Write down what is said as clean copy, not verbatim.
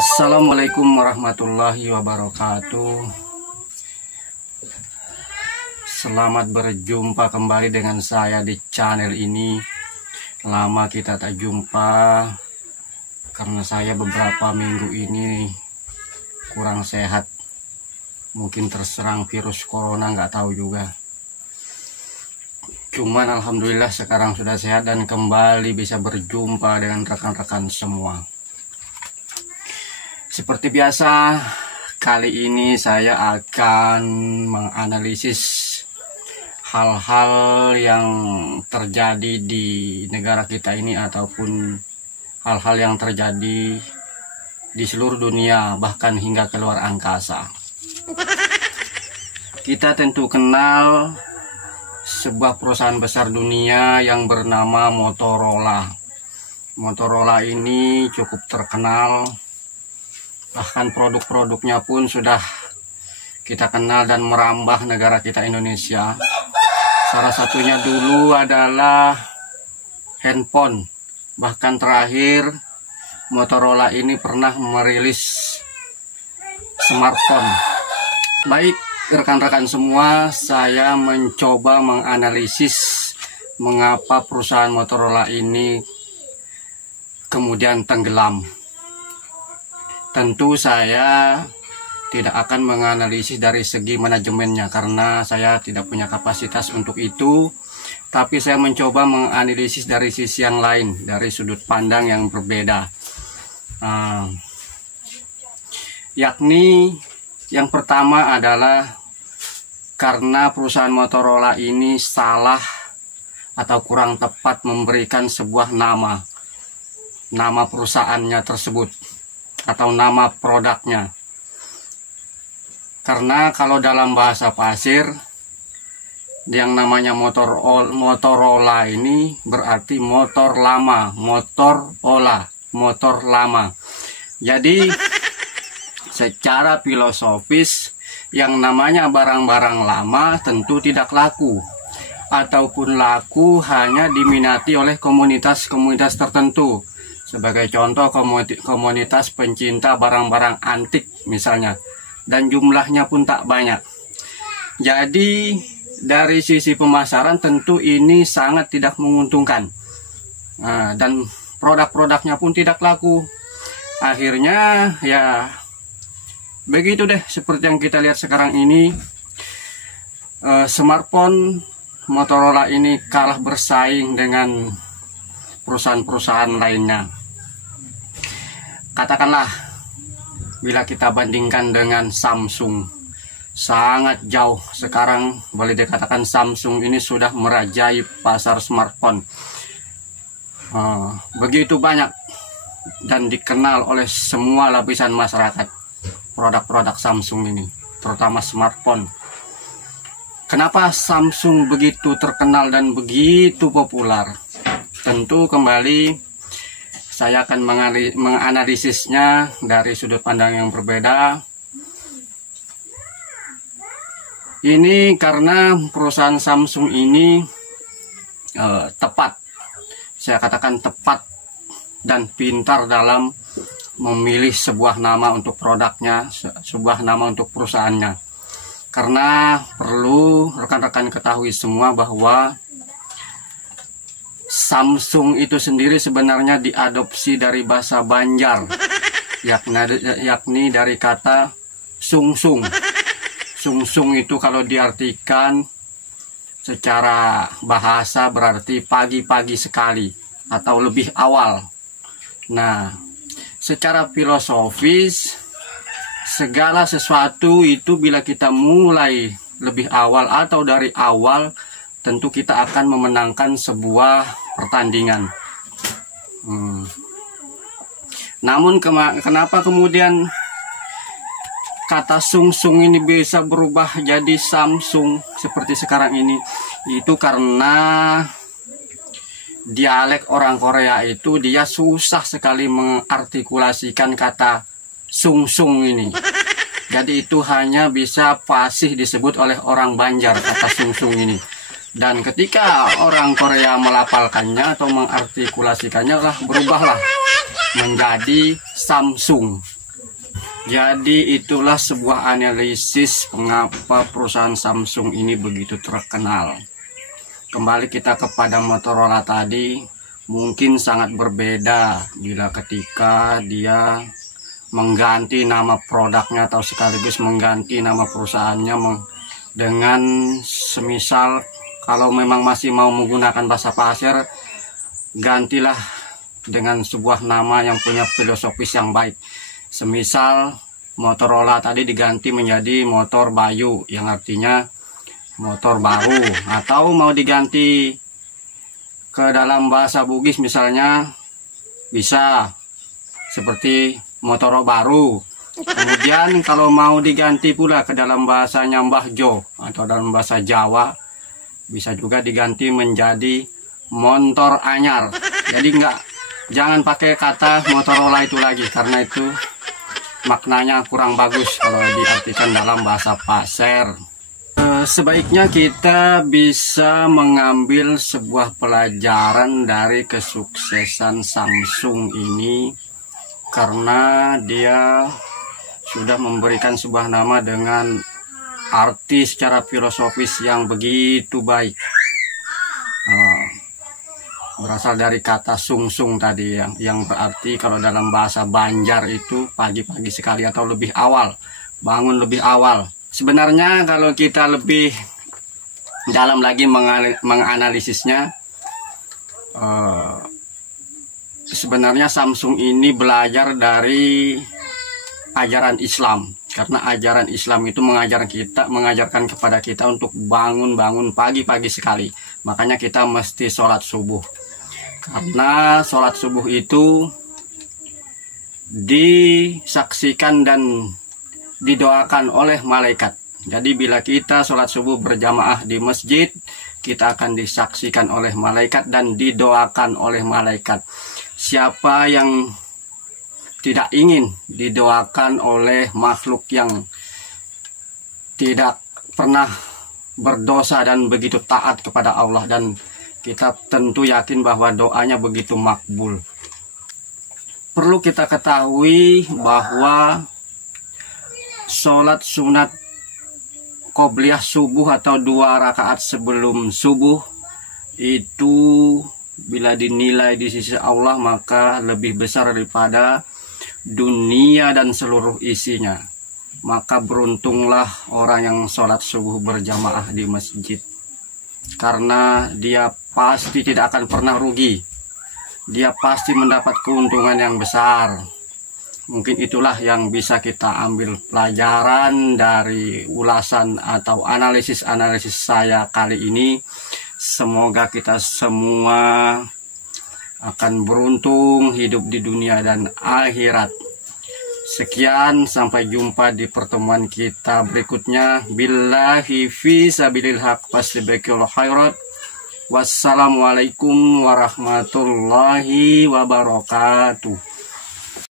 Assalamualaikum warahmatullahi wabarakatuh. Selamat berjumpa kembali dengan saya di channel ini. Lama kita tak jumpa karena saya beberapa minggu ini kurang sehat. Mungkin terserang virus corona, nggak tahu juga. Cuman alhamdulillah sekarang sudah sehat dan kembali bisa berjumpa dengan rekan-rekan semua. Seperti biasa, kali ini saya akan menganalisis hal-hal yang terjadi di negara kita ini ataupun hal-hal yang terjadi di seluruh dunia, bahkan hingga keluar angkasa. Kita tentu kenal sebuah perusahaan besar dunia yang bernama Motorola. Motorola ini cukup terkenal. Bahkan produk-produknya pun sudah kita kenal dan merambah negara kita Indonesia. Salah satunya dulu adalah handphone. Bahkan terakhir Motorola ini pernah merilis smartphone. Baik rekan-rekan semua, saya mencoba menganalisis mengapa perusahaan Motorola ini kemudian tenggelam. Tentu saya tidak akan menganalisis dari segi manajemennya karena saya tidak punya kapasitas untuk itu. Tapi saya mencoba menganalisis dari sisi yang lain, dari sudut pandang yang berbeda. Yakni yang pertama adalah karena perusahaan Motorola ini salah atau kurang tepat memberikan sebuah nama perusahaannya tersebut atau nama produknya. Karena kalau dalam bahasa pasir yang namanya Motorola ini berarti motor lama, motor lama. Jadi secara filosofis yang namanya barang-barang lama tentu tidak laku, ataupun laku hanya diminati oleh komunitas-komunitas tertentu. Sebagai contoh komunitas pencinta barang-barang antik misalnya, dan jumlahnya pun tak banyak. Jadi dari sisi pemasaran tentu ini sangat tidak menguntungkan, dan produk-produknya pun tidak laku. Akhirnya ya begitu deh, seperti yang kita lihat sekarang ini. Smartphone Motorola ini kalah bersaing dengan perusahaan-perusahaan lainnya. Katakanlah bila kita bandingkan dengan Samsung, sangat jauh. Sekarang boleh dikatakan Samsung ini sudah merajai pasar smartphone. Begitu banyak dan dikenal oleh semua lapisan masyarakat produk-produk Samsung ini, terutama smartphone. Kenapa Samsung begitu terkenal dan begitu populer? Tentu kembali saya akan menganalisisnya dari sudut pandang yang berbeda. Ini karena perusahaan Samsung ini tepat, saya katakan tepat dan pintar dalam memilih sebuah nama untuk produknya, sebuah nama untuk perusahaannya. Karena perlu rekan-rekan ketahui semua bahwa Samsung itu sendiri sebenarnya diadopsi dari bahasa Banjar, yakni dari kata sungsung. Sungsung itu kalau diartikan secara bahasa berarti pagi-pagi sekali atau lebih awal. Nah, secara filosofis segala sesuatu itu bila kita mulai lebih awal atau dari awal, tentu kita akan memenangkan sebuah pertandingan. Namun kenapa kemudian kata sungsung ini bisa berubah jadi Samsung seperti sekarang ini? Itu karena dialek orang Korea itu dia susah sekali mengartikulasikan kata sungsung ini. Jadi itu hanya bisa fasih disebut oleh orang Banjar kata sungsung ini. Dan ketika orang Korea melafalkannya atau mengartikulasikannya berubahlah menjadi Samsung. Jadi itulah sebuah analisis mengapa perusahaan Samsung ini begitu terkenal. Kembali kita kepada Motorola tadi, mungkin sangat berbeda bila ketika dia mengganti nama produknya atau sekaligus mengganti nama perusahaannya dengan semisal kalau memang masih mau menggunakan bahasa pasar, gantilah dengan sebuah nama yang punya filosofis yang baik. Semisal Motorola tadi diganti menjadi Motor Bayu, yang artinya motor baru, atau mau diganti ke dalam bahasa Bugis misalnya bisa seperti Motoro Baru. Kemudian kalau mau diganti pula ke dalam bahasanya Mbah Jo atau dalam bahasa Jawa, bisa juga diganti menjadi Montor Anyar. Jadi jangan pakai kata Motorola itu lagi, karena itu maknanya kurang bagus kalau diartikan dalam bahasa pasar. Sebaiknya kita bisa mengambil sebuah pelajaran dari kesuksesan Samsung ini, karena dia sudah memberikan sebuah nama dengan arti secara filosofis yang begitu baik. Berasal dari kata sungsung tadi yang berarti kalau dalam bahasa Banjar itu pagi-pagi sekali atau lebih awal, bangun lebih awal. Sebenarnya kalau kita lebih dalam lagi menganalisisnya, sebenarnya Samsung ini belajar dari ajaran Islam, karena ajaran Islam itu mengajarkan kepada kita untuk bangun pagi-pagi sekali. Makanya kita mesti sholat subuh, karena sholat subuh itu disaksikan dan didoakan oleh malaikat. Jadi bila kita sholat subuh berjamaah di masjid, kita akan disaksikan oleh malaikat dan didoakan oleh malaikat. Siapa yang tidak ingin didoakan oleh makhluk yang tidak pernah berdosa dan begitu taat kepada Allah, dan kita tentu yakin bahwa doanya begitu makbul. Perlu kita ketahui bahwa sholat sunat qobliyah subuh atau 2 rakaat sebelum subuh itu bila dinilai di sisi Allah maka lebih besar daripada dunia dan seluruh isinya. Maka beruntunglah orang yang sholat subuh berjamaah di masjid, karena dia pasti tidak akan pernah rugi. Dia pasti mendapat keuntungan yang besar. Mungkin itulah yang bisa kita ambil pelajaran dari ulasan atau analisis saya kali ini. Semoga kita semua akan beruntung hidup di dunia dan akhirat. Sekian, sampai jumpa di pertemuan kita berikutnya. Billahi fi sabilil haq wasbikul khairat. Wassalamualaikum warahmatullahi wabarakatuh.